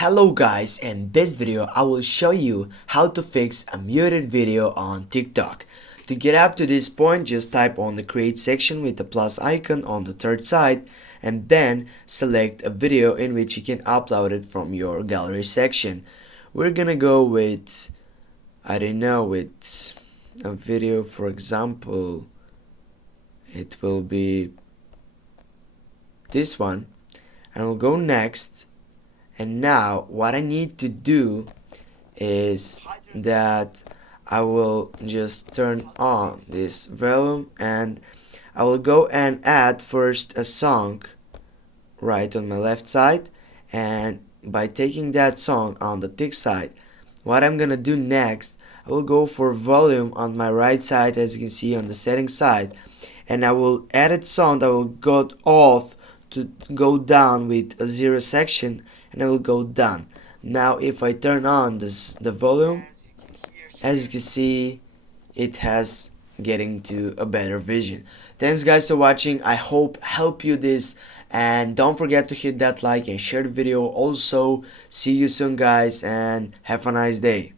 Hello guys, in this video I will show you how to fix a muted video on TikTok. To get up to this point, just type on the create section with the plus icon on the third side and then select a video in which you can upload it from your gallery section. We're gonna go with, I don't know, with a video, for example, it will be this one, and we'll go next. And now what I need to do is that I will just turn on this volume and I will go and add first a song right on my left side, and by taking that song on the thick side, what I'm gonna do next, I will go for volume on my right side, as you can see on the settings side, and I will edit sound. I will go off to go down with a 0 section, and I will go down. Now if I turn on the volume, as you can see, it has getting to a better vision. Thanks guys for watching. I hope help you this, and don't forget to hit that like and share the video. Also, see you soon guys, and have a nice day.